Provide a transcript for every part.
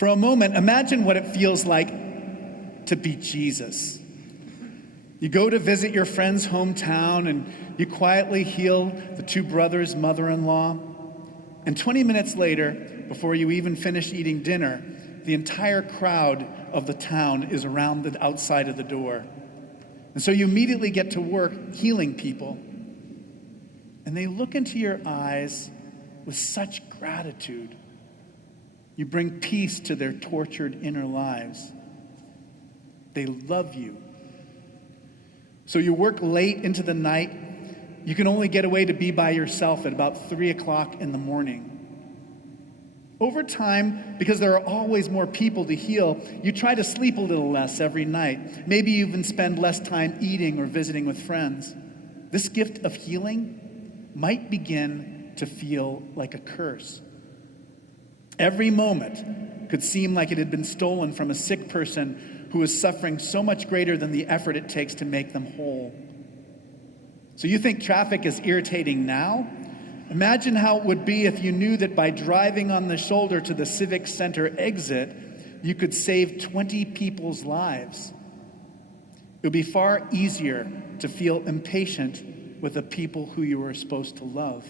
For a moment, imagine what it feels like to be Jesus. You go to visit your friend's hometown and you quietly heal the two brothers' mother-in-law. And 20 minutes later, before you even finish eating dinner, the entire crowd of the town is around the outside of the door. And so you immediately get to work healing people. And they look into your eyes with such gratitude. You bring peace to their tortured inner lives. They love you. So you work late into the night. You can only get away to be by yourself at about 3 o'clock in the morning. Over time, because there are always more people to heal, you try to sleep a little less every night. Maybe you even spend less time eating or visiting with friends. This gift of healing might begin to feel like a curse. Every moment could seem like it had been stolen from a sick person who is suffering so much greater than the effort it takes to make them whole. So you think traffic is irritating now? Imagine how it would be if you knew that by driving on the shoulder to the Civic Center exit, you could save 20 people's lives. It would be far easier to feel impatient with the people who you are supposed to love.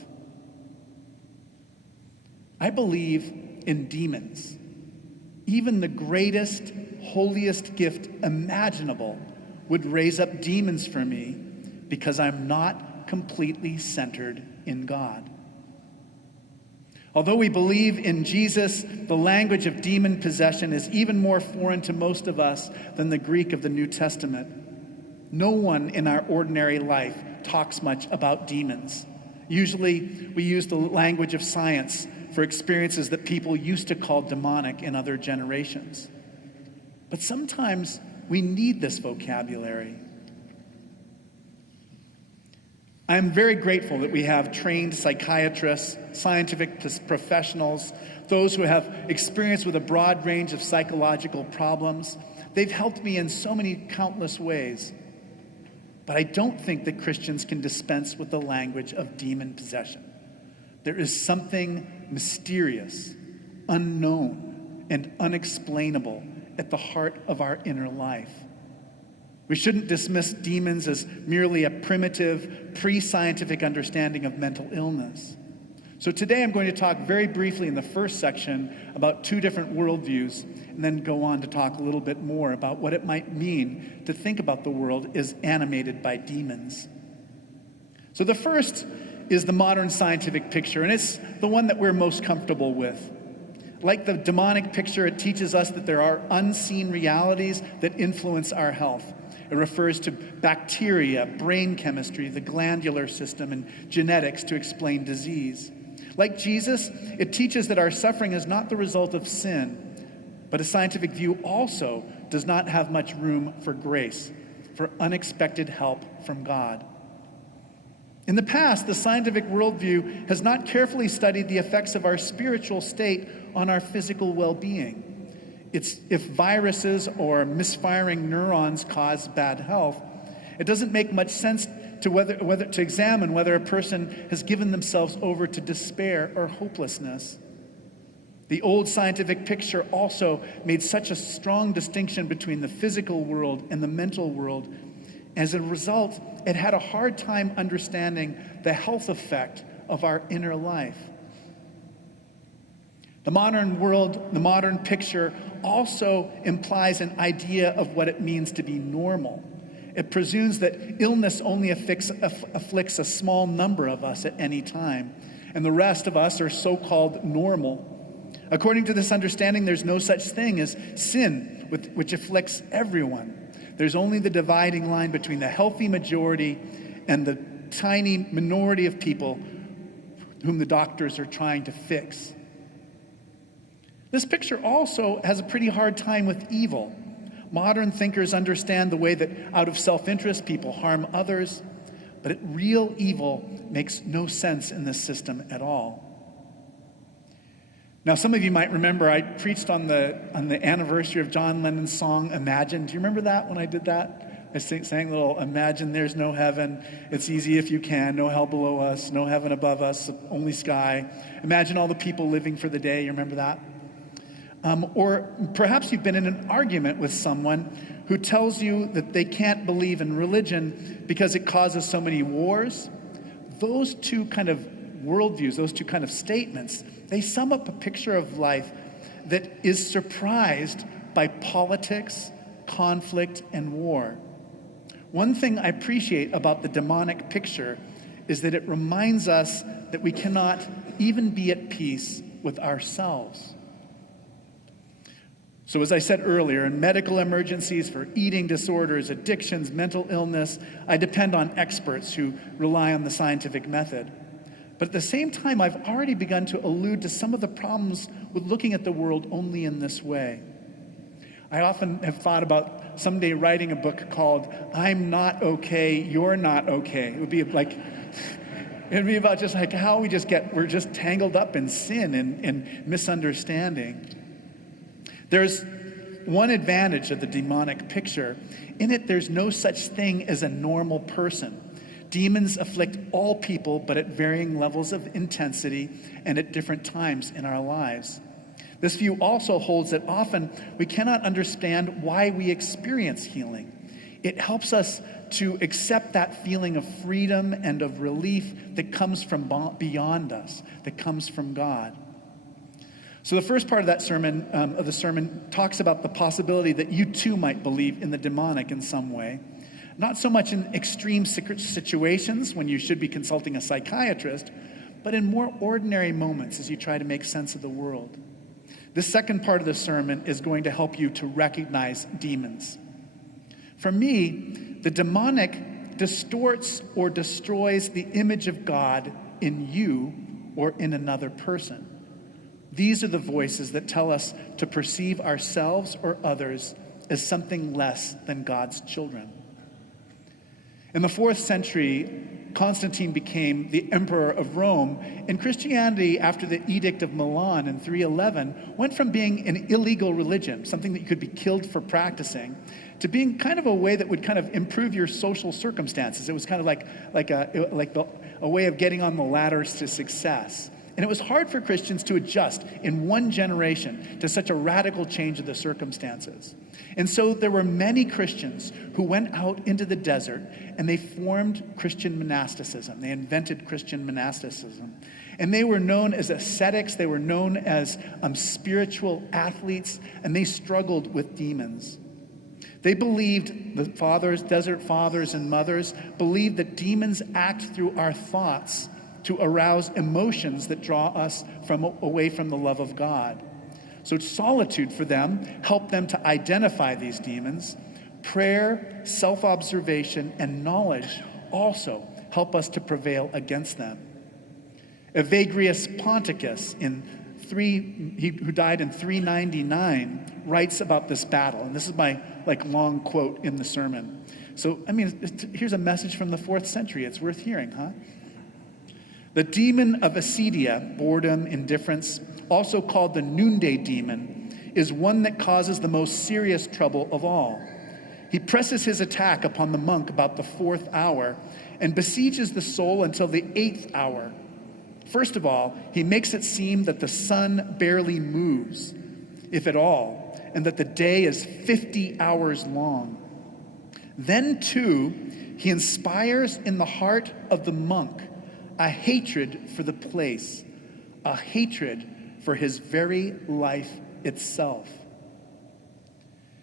I believe in demons. Even the greatest, holiest gift imaginable would raise up demons for me because I'm not completely centered in God. Although we believe in Jesus, the language of demon possession is even more foreign to most of us than the Greek of the New Testament. No one in our ordinary life talks much about demons. Usually, we use the language of science for experiences that people used to call demonic in other generations. But sometimes we need this vocabulary. I am very grateful that we have trained psychiatrists, scientific professionals, those who have experience with a broad range of psychological problems. They've helped me in so many countless ways. But I don't think that Christians can dispense with the language of demon possession. There is something mysterious, unknown, and unexplainable at the heart of our inner life. We shouldn't dismiss demons as merely a primitive, pre-scientific understanding of mental illness. So today I'm going to talk very briefly in the first section about two different worldviews, and then go on to talk a little bit more about what it might mean to think about the world as animated by demons. So the first is the modern scientific picture, and it's the one that we're most comfortable with. Like the demonic picture, it teaches us that there are unseen realities that influence our health. It refers to bacteria, brain chemistry, the glandular system, and genetics to explain disease. Like Jesus, it teaches that our suffering is not the result of sin, but a scientific view also does not have much room for grace, for unexpected help from God. In the past, the scientific worldview has not carefully studied the effects of our spiritual state on our physical well-being. If viruses or misfiring neurons cause bad health, it doesn't make much sense to examine whether a person has given themselves over to despair or hopelessness. The old scientific picture also made such a strong distinction between the physical world and the mental world. As a result, it had a hard time understanding the health effect of our inner life. The modern world, the modern picture, also implies an idea of what it means to be normal. It presumes that illness only afflicts a small number of us at any time, and the rest of us are so-called normal. According to this understanding, there's no such thing as sin, which afflicts everyone. There's only the dividing line between the healthy majority and the tiny minority of people whom the doctors are trying to fix. This picture also has a pretty hard time with evil. Modern thinkers understand the way that out of self-interest people harm others, but real evil makes no sense in this system at all. Now, some of you might remember I preached on the anniversary of John Lennon's song, Imagine. Do you remember that when I did that? I sang a little, imagine there's no heaven, it's easy if you can, no hell below us, no heaven above us, only sky. Imagine all the people living for the day, you remember that? Or perhaps you've been in an argument with someone who tells you that they can't believe in religion because it causes so many wars. Those two kind of worldviews, those two kind of statements, they sum up a picture of life that is surprised by politics, conflict, and war. One thing I appreciate about the demonic picture is that it reminds us that we cannot even be at peace with ourselves. So as I said earlier, in medical emergencies for eating disorders, addictions, mental illness, I depend on experts who rely on the scientific method. But at the same time, I've already begun to allude to some of the problems with looking at the world only in this way. I often have thought about someday writing a book called I'm Not Okay, You're Not Okay. It would be about just like how we're just tangled up in sin and misunderstanding. There's one advantage of the demonic picture. In it, there's no such thing as a normal person. Demons afflict all people, but at varying levels of intensity and at different times in our lives. This view also holds that often we cannot understand why we experience healing. It helps us to accept that feeling of freedom and of relief that comes from beyond us, that comes from God. So the first part of that sermon talks about the possibility that you too might believe in the demonic in some way. Not so much in extreme situations when you should be consulting a psychiatrist, but in more ordinary moments as you try to make sense of the world. The second part of the sermon is going to help you to recognize demons. For me, the demonic distorts or destroys the image of God in you or in another person. These are the voices that tell us to perceive ourselves or others as something less than God's children. In the 4th century, Constantine became the emperor of Rome, and Christianity, after the Edict of Milan in 311, went from being an illegal religion, something that you could be killed for practicing, to being kind of a way that would kind of improve your social circumstances. It was kind of like a way of getting on the ladders to success. And it was hard for Christians to adjust in one generation to such a radical change of the circumstances. And so there were many Christians who went out into the desert and they formed Christian monasticism. They invented Christian monasticism. And they were known as ascetics. They were known as spiritual athletes, and they struggled with demons. They believed, the fathers, desert fathers and mothers, believed that demons act through our thoughts to arouse emotions that draw us away from the love of God. So solitude for them helped them to identify these demons. Prayer, self-observation, and knowledge also help us to prevail against them. Evagrius Ponticus, who died in 399, writes about this battle. And this is my long quote in the sermon. So, here's a message from the 4th century. It's worth hearing, huh? The demon of acedia, boredom, indifference, also called the noonday demon, is one that causes the most serious trouble of all. He presses his attack upon the monk about the 4th hour and besieges the soul until the 8th hour. First of all, he makes it seem that the sun barely moves, if at all, and that the day is 50 hours long. Then, too, he inspires in the heart of the monk a hatred for the place, a hatred for his very life itself.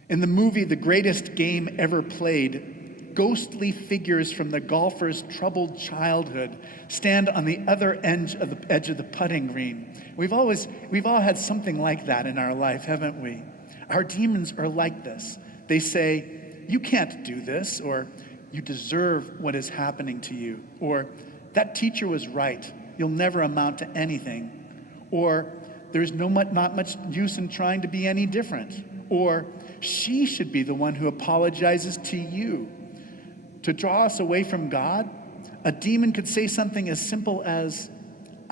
In the movie The Greatest Game Ever Played, ghostly figures from the golfer's troubled childhood stand on the other edge of the putting green. We've all had something like that in our life, haven't we? Our demons are like this. They say, you can't do this, or you deserve what is happening to you, or that teacher was right. You'll never amount to anything. Or there's not much use in trying to be any different. Or she should be the one who apologizes to you. To draw us away from God, a demon could say something as simple as,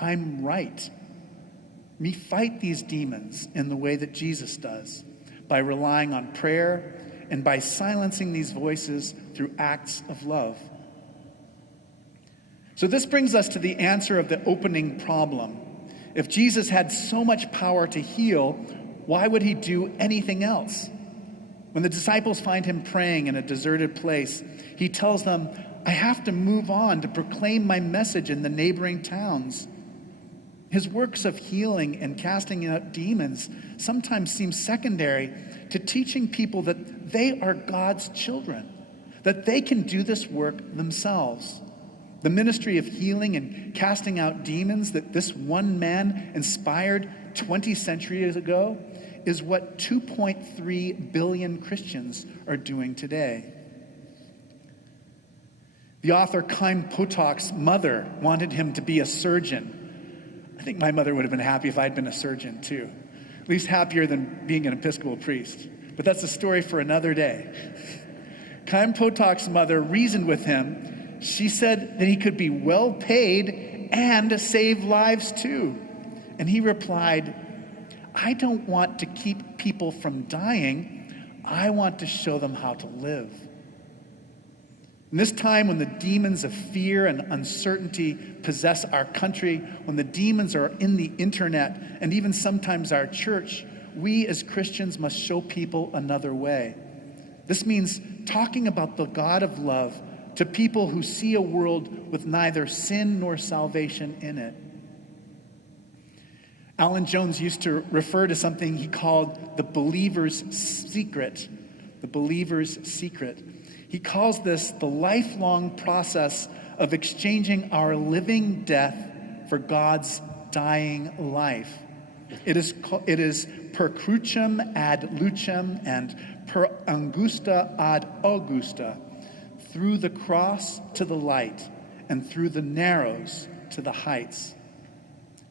I'm right. We fight these demons in the way that Jesus does, by relying on prayer and by silencing these voices through acts of love. So this brings us to the answer of the opening problem. If Jesus had so much power to heal, Why would he do anything else? When the disciples find him praying in a deserted place, he tells them, I have to move on to proclaim my message in the neighboring towns. His works of healing and casting out demons sometimes seem secondary to teaching people that they are God's children, that they can do this work themselves. The ministry of healing and casting out demons that this one man inspired 20 centuries ago is what 2.3 billion Christians are doing today. The author Chaim Potok's mother wanted him to be a surgeon. I think my mother would have been happy if I'd been a surgeon too. At least happier than being an Episcopal priest. But that's a story for another day. Chaim Potok's mother reasoned with him. She said that he could be well paid and save lives too. And he replied, I don't want to keep people from dying. I want to show them how to live. In this time when the demons of fear and uncertainty possess our country, when the demons are in the internet and even sometimes our church, we as Christians must show people another way. This means talking about the God of love to people who see a world with neither sin nor salvation in it. Alan Jones used to refer to something he called the believer's secret. The believer's secret. He calls this the lifelong process of exchanging our living death for God's dying life. It is per crucem ad lucem and per angusta ad augusta, through the cross to the light and through the narrows to the heights.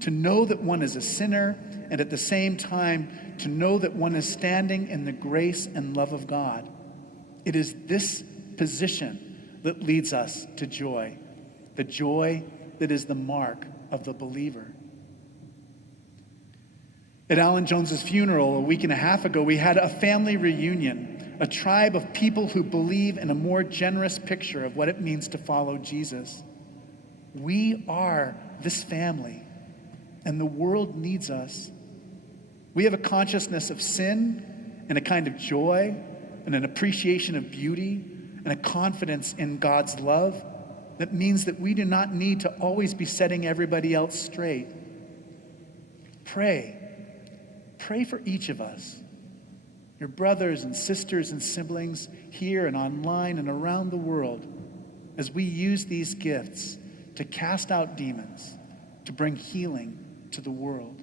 To know that one is a sinner and at the same time to know that one is standing in the grace and love of God. It is this position that leads us to joy, the joy that is the mark of the believer. At Alan Jones's funeral a week and a half ago, we had a family reunion, a tribe of people who believe in a more generous picture of what it means to follow Jesus. We are this family, and the world needs us. We have a consciousness of sin and a kind of joy and an appreciation of beauty and a confidence in God's love that means that we do not need to always be setting everybody else straight. Pray for each of us, your brothers and sisters and siblings here and online and around the world, as we use these gifts to cast out demons, to bring healing to the world.